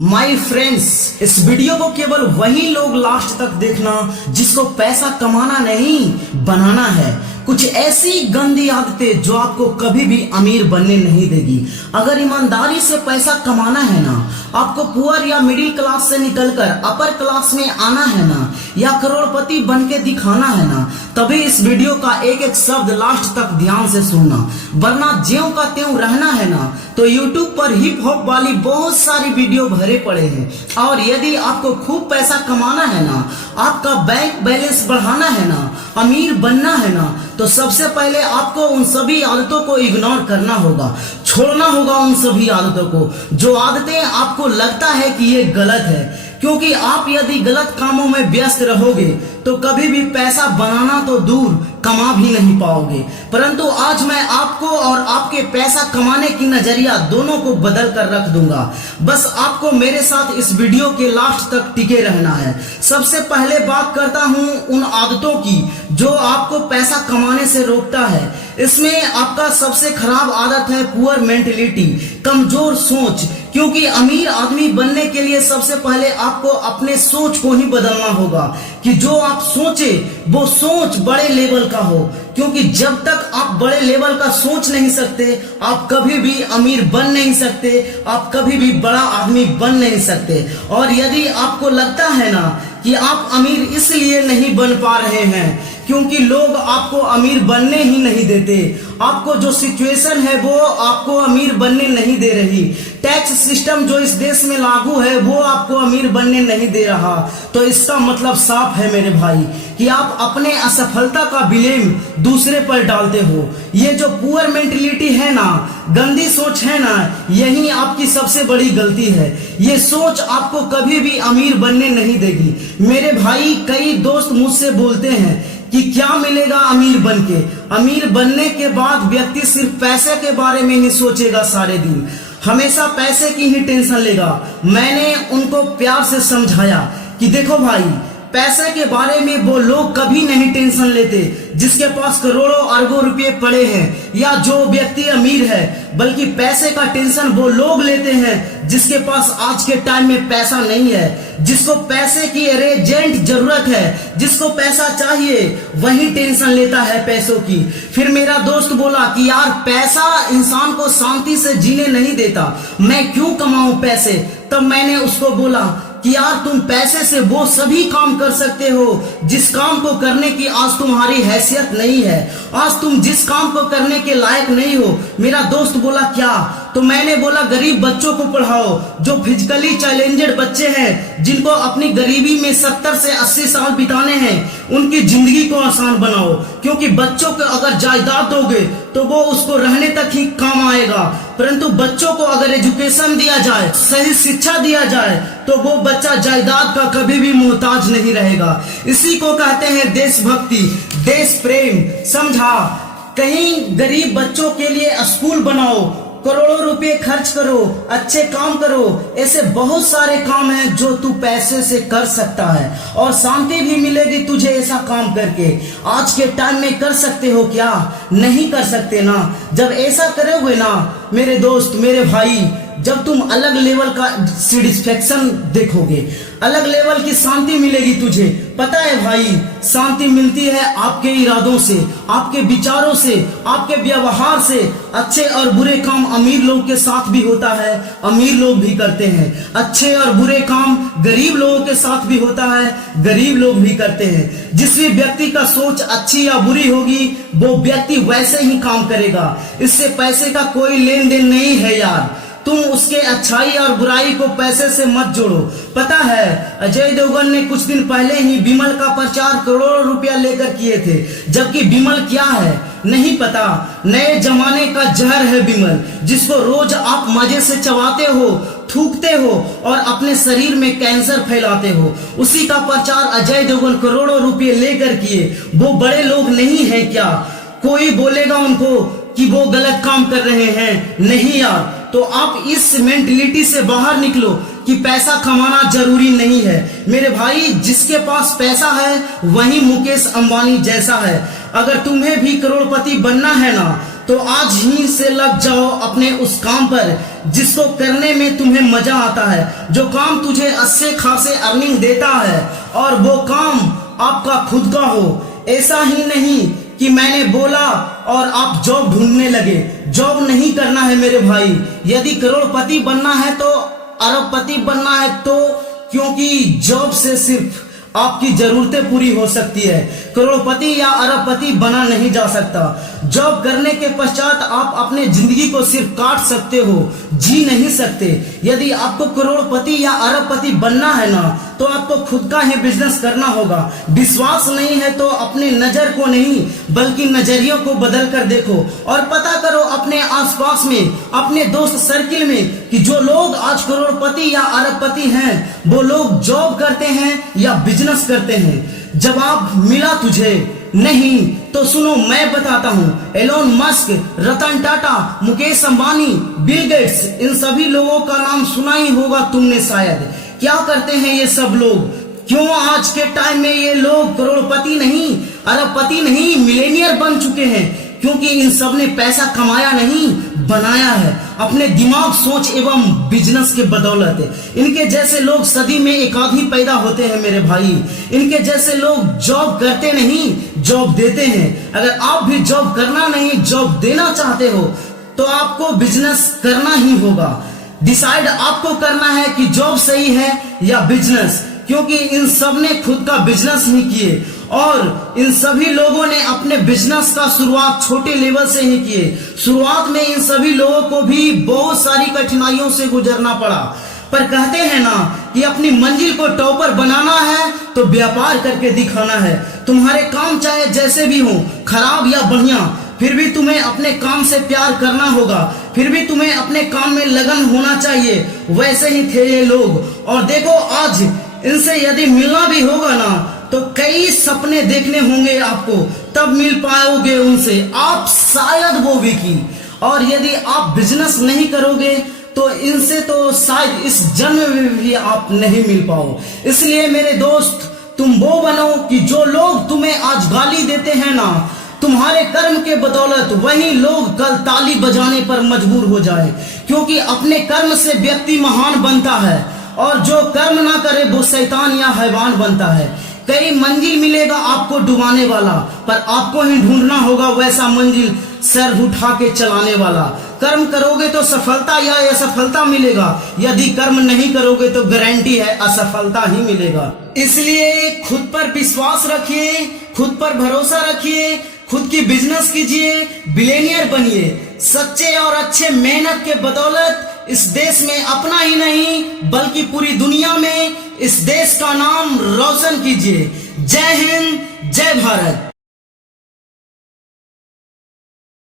My friends, इस video को केवल वही लोग लास्ट तक देखना जिसको पैसा कमाना नहीं बनाना है। कुछ ऐसी गंदी आदतें जो आपको कभी भी अमीर बनने नहीं देगी। अगर ईमानदारी से पैसा कमाना है ना, आपको पुअर या मिडिल क्लास से निकलकर अपर क्लास में आना है ना, या करोड़पति बन के दिखाना है ना, तभी इस वीडियो का एक एक शब्द लास्ट तक ध्यान से सुनना। वरना ज्यों का त्यों रहना है ना, तो यूट्यूब पर हिप हॉप वाली बहुत सारी वीडियो भरे पड़े हैं। और यदि आपको खूब पैसा कमाना है ना, आपका बैंक बैलेंस बढ़ाना है ना, अमीर बनना है ना, तो सबसे पहले आपको उन सभी आदतों को इग्नोर करना होगा, छोड़ना होगा उन सभी आदतों को जो आदतें आपको लगता है कि ये गलत है। क्योंकि आप यदि गलत कामों में व्यस्त रहोगे तो कभी भी पैसा बनाना तो दूर कमा भी नहीं पाओगे। परंतु आज मैं आपको और आपके पैसा कमाने की नजरिया दोनों को बदल कर रख दूंगा। बस आपको मेरे साथ इस वीडियो के लास्ट तक टिके रहना है। सबसे पहले बात करता हूं उन आदतों की जो आपको पैसा कमाने से रोकता है। इसमें आपका सबसे खराब आदत है पुअर मेंटेलिटी, कमजोर सोच। क्योंकि अमीर आदमी बनने के लिए सबसे पहले आपको अपने सोच को ही बदलना होगा कि जो आप सोचे वो सोच बड़े लेवल का हो। क्योंकि जब तक आप बड़े लेवल का सोच नहीं सकते, आप कभी भी अमीर बन नहीं सकते, आप कभी भी बड़ा आदमी बन नहीं सकते। और यदि आपको लगता है ना कि आप अमीर इसलिए नहीं बन पा रहे हैं क्योंकि लोग आपको अमीर बनने ही नहीं देते, आपको जो सिचुएशन है वो आपको अमीर बनने नहीं दे रही, टैक्स सिस्टम जो इस देश में लागू है वो आपको अमीर बनने नहीं दे रहा, तो इसका मतलब साफ है मेरे भाई कि आप अपने असफलता का ब्लेम दूसरे पर डालते हो। ये जो पुअर मेंटेलिटी है ना, गंदी सोच है ना, यही आपकी सबसे बड़ी गलती है। ये सोच आपको कभी भी अमीर बनने नहीं देगी। मेरे भाई, कई दोस्त मुझसे बोलते हैं कि क्या मिलेगा अमीर बनके। अमीर बनने के बाद व्यक्ति सिर्फ पैसे के बारे में ही सोचेगा, सारे दिन हमेशा पैसे की ही टेंशन लेगा। मैंने उनको प्यार से समझाया कि देखो भाई, पैसे के बारे में वो लोग कभी नहीं टेंशन लेते जिसके पास करोड़ों अरबों रुपए पड़े हैं या जो व्यक्ति अमीर है, बल्कि पैसे का टेंशन वो लोग लेते हैं जिसके पास आज के टाइम में पैसा नहीं है, जिसको पैसे की अर्जेंट जरूरत है, जिसको पैसा चाहिए वही टेंशन लेता है पैसों की। फिर मेरा दोस्त बोला कि यार, पैसा इंसान को शांति से जीने नहीं देता, मैं क्यों कमाऊं पैसे। तब मैंने उसको बोला कि यार, तुम पैसे से वो सभी काम कर सकते हो जिस काम को करने की आज तुम्हारी हैसियत नहीं है, आज तुम जिस काम को करने के लायक नहीं हो। मेरा दोस्त बोला क्या? तो मैंने बोला गरीब बच्चों को पढ़ाओ, जो फिजिकली चैलेंजेड बच्चे हैं, जिनको अपनी गरीबी में 70 से 80 साल बिताने हैं, उनकी जिंदगी को आसान बनाओ। क्योंकि बच्चों को अगर जायदाद दोगे तो वो उसको रहने तक ही काम आएगा, परंतु बच्चों को अगर एजुकेशन दिया जाए, सही शिक्षा दिया जाए, तो वो बच्चा जायदाद का कभी भी मोहताज नहीं रहेगा। इसी को कहते हैं देशभक्ति, देश प्रेम। समझा? कहीं गरीब बच्चों के लिए स्कूल बनाओ, करोड़ों रुपए खर्च करो, अच्छे काम करो। ऐसे बहुत सारे काम हैं जो तू पैसे से कर सकता है और शांति भी मिलेगी तुझे ऐसा काम करके। आज के टाइम में कर सकते हो क्या? नहीं कर सकते ना। जब ऐसा करोगे ना मेरे दोस्त, मेरे भाई, जब तुम अलग लेवल का सेटिस्फेक्शन देखोगे, अलग लेवल की शांति मिलेगी तुझे। पता है भाई, शांति मिलती है आपके इरादों से, आपके विचारों से, आपके व्यवहार से। अच्छे और बुरे काम अमीर लोग के साथ भी होता है, अमीर लोग भी करते हैं। अच्छे और बुरे काम गरीब लोगों के साथ भी होता है, गरीब लोग भी करते हैं। जिस भी व्यक्ति का सोच अच्छी या बुरी होगी वो व्यक्ति वैसे ही काम करेगा। इससे पैसे का कोई लेन देन नहीं है यार। तुम उसके अच्छाई और बुराई को पैसे से मत जोड़ो। पता है, अजय देवगन ने कुछ दिन पहले ही विमल का प्रचार करोड़ों रुपया लेकर किए थे, जबकि विमल क्या है नहीं पता। नए जमाने का जहर है विमल, जिसको रोज आप मजे से चबाते हो, थूकते हो और अपने शरीर में कैंसर फैलाते हो। उसी का प्रचार अजय देवगन करोड़ों रुपये लेकर किए। वो बड़े लोग नहीं है क्या? कोई बोलेगा उनको कि वो गलत काम कर रहे हैं? नहीं यार। तो आप इस मेंटलिटी से बाहर निकलो कि पैसा कमाना जरूरी नहीं है। मेरे भाई, जिसके पास पैसा है वही मुकेश अंबानी जैसा है। अगर तुम्हें भी करोड़पति बनना है ना, तो आज ही से लग जाओ अपने उस काम पर जिसको करने में तुम्हें मजा आता है, जो काम तुझे अच्छे खासे अर्निंग देता है और वो काम आपका खुद का हो। ऐसा ही नहीं कि मैंने बोला और आप जॉब ढूंढने लगे। जॉब नहीं करना है मेरे भाई। यदि करोड़पति बनना है तो अरबपति बनना है तो, क्योंकि जॉब से सिर्फ आपकी जरूरतें पूरी हो सकती है, करोड़पति या अरबपति बना नहीं जा सकता। जॉब करने के पश्चात आप अपने जिंदगी को सिर्फ काट सकते हो, जी नहीं सकते। यदि आपको करोड़पति या अरबपति बनना है ना, तो आपको खुद का ही बिजनेस करना होगा। विश्वास नहीं है तो अपने नजर को नहीं बल्कि नजरियों को बदल कर देखो और पता करो अपने आसपास में, अपने दोस्त सर्किल में कि जो लोग आज करोड़पति या अरबपति हैं वो लोग जॉब करते हैं या बिजनेस करते हैं। जवाब मिला तुझे नहीं तो सुनो मैं बताता हूँ। Elon Musk, Ratan Tata, Mukesh Ambani, Bill Gates, इन सभी लोगों का नाम सुना ही होगा तुमने शायद। क्या करते हैं ये सब लोग? क्यों आज के टाइम में ये लोग करोड़पति नहीं, अरबपति नहीं, मिलेनियर बन चुके हैं? क्योंकि इन सब ने पैसा कमाया नहीं, बनाया है अपने दिमाग, सोच एवं बिजनेस के बदौलत। इनके जैसे लोग सदी में एक आध ही पैदा होते हैं मेरे भाई। इनके जैसे लोग जॉब करते नहीं, जॉब देते हैं। अगर आप भी जॉब करना नहीं, जॉब देना चाहते हो तो आपको बिजनेस करना ही होगा। डिसाइड आपको करना है कि जॉब सही है या बिजनेस, क्योंकि इन सब ने खुद का बिजनेस ही किए और इन सभी लोगों ने अपने बिजनेस का शुरुआत छोटे लेवल से ही किए। शुरुआत में इन सभी लोगों को भी बहुत सारी कठिनाइयों से गुजरना पड़ा, पर कहते हैं ना कि अपनी मंजिल को टॉपर बनाना है तो व्यापार करके दिखाना है। तुम्हारे काम चाहे जैसे भी हो, खराब या बढ़िया, फिर भी तुम्हें अपने काम से प्यार करना होगा, फिर भी तुम्हें अपने काम में लगन होना चाहिए। वैसे ही थे ये लोग और देखो आज इनसे यदि मिलना भी होगा ना तो कई सपने देखने होंगे आपको, तब मिल पाओगे उनसे आप, शायद वो भी की। और यदि आप बिजनेस नहीं करोगे तो इनसे तो शायद इस जन्म में भी आप नहीं मिल पाओ। इसलिए मेरे दोस्त, तुम वो बनो कि जो लोग तुम्हें आज गाली देते हैं ना, तुम्हारे कर्म के बदौलत वही लोग कल ताली बजाने पर मजबूर हो जाए। क्योंकि अपने कर्म से व्यक्ति महान बनता है और जो कर्म ना करे वो शैतान या हैवान बनता है। कई मंजिल मिलेगा आपको डुबाने वाला, पर आपको ही ढूंढना होगा वैसा मंजिल सर उठा के चलाने वाला। कर्म करोगे तो सफलता या असफलता मिलेगा, यदि कर्म नहीं करोगे तो गारंटी है असफलता ही मिलेगा। इसलिए खुद पर विश्वास रखिए, खुद पर भरोसा रखिए, खुद की बिजनेस कीजिए, बिलियनियर बनिए। सच्चे और अच्छे मेहनत के बदौलत इस देश में अपना ही नहीं बल्कि पूरी दुनिया में इस देश का नाम रोशन कीजिए। जय हिंद, जय भारत।